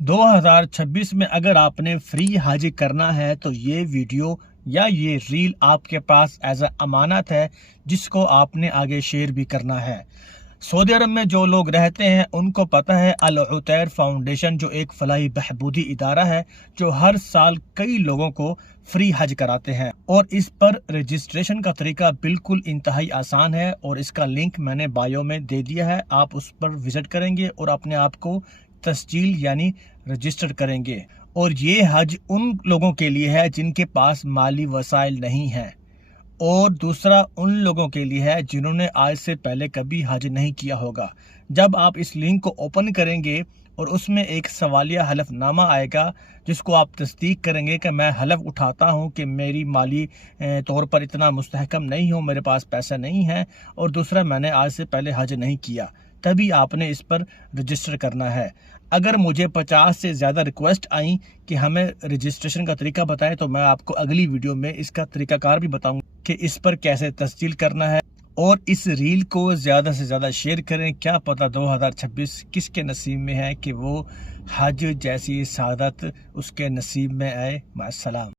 2026 میں اگر آپ نے فری حج کرنا ہے تو یہ ویڈیو یا یہ ریل آپ کے پاس ایز اے امانت ہے، جس کو آپ نے آگے شیئر بھی کرنا ہے۔ سعودی عرب میں جو لوگ رہتے ہیں ان کو پتہ ہے العطیر فاؤنڈیشن جو ایک فلاحی بہبودی ادارہ ہے جو ہر سال کئی لوگوں کو فری حج کراتے ہیں، اور اس پر رجسٹریشن کا طریقہ بالکل انتہائی آسان ہے، اور اس کا لنک میں نے بایو میں دے دیا ہے۔ آپ اس پر وزٹ کریں گے اور اپنے آپ کو تسجیل یعنی رجسٹر کریں گے، اور یہ حج ان لوگوں کے لیے ہے جن کے پاس مالی وسائل نہیں ہیں، اور دوسرا ان لوگوں کے لیے ہے جنہوں نے آج سے پہلے کبھی حج نہیں کیا ہوگا۔ جب آپ اس لنک کو اوپن کریں گے اور اس میں ایک سوالیہ حلف نامہ آئے گا جس کو آپ تصدیق کریں گے کہ میں حلف اٹھاتا ہوں کہ میری مالی طور پر اتنا مستحکم نہیں ہوں، میرے پاس پیسہ نہیں ہے، اور دوسرا میں نے آج سے پہلے حج نہیں کیا، تبھی آپ نے اس پر رجسٹر کرنا ہے۔ اگر مجھے 50 سے زیادہ ریکویسٹ آئیں کہ ہمیں رجسٹریشن کا طریقہ بتائیں تو میں آپ کو اگلی ویڈیو میں اس کا طریقہ کار بھی بتاؤں گا کہ اس پر کیسے تسجیل کرنا ہے، اور اس ریل کو زیادہ سے زیادہ شیئر کریں۔ کیا پتہ 2026 کس کے نصیب میں ہے کہ وہ حج جیسی سعادت اس کے نصیب میں آئے۔ مع السلام۔